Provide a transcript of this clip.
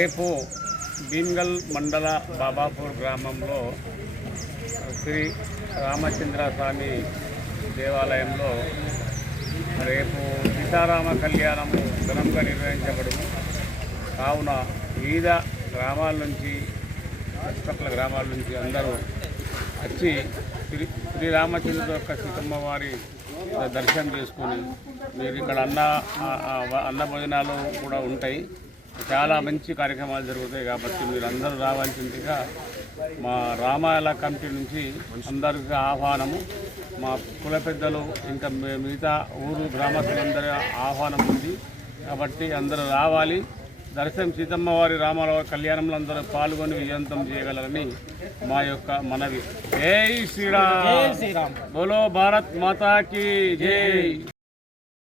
రేపు భీమ్గల్ మండల బాబాపూర్ గ్రామంలో శ్రీ రామచంద్ర స్వామి దేవాలయంలో రేపు సీతారామ కళ్యాణము ఘనంగా నిర్వహించబడును. కావున వివిధ గ్రామాల నుంచి చుట్టుపక్కల గ్రామాల నుంచి అందరూ వచ్చి శ్రీరామచంద్రుడు యొక్క సీతమ్మ వారి దర్శనం చేసుకొని మీరు ఇక్కడ అన్న భోజనాలు కూడా ఉంటాయి. చాలా మంచి కార్యక్రమాలు జరుగుతాయి కాబట్టి మీరు అందరూ రావాల్సిందిగా మా రామాయణ కమిటీ నుంచి అందరికీ ఆహ్వానము. మా కుల పెద్దలు ఇంకా మిగతా ఊరు గ్రామస్తులందరి ఆహ్వానం ఉంది కాబట్టి అందరూ రావాలి. దర్శనం సీతమ్మ వారి రామాల కళ్యాణంలో అందరూ పాల్గొని విజయవంతం చేయగలరని మా యొక్క మనవి. జై శ్రీరామ్, బోలో భారత్ మాతా కీ జై.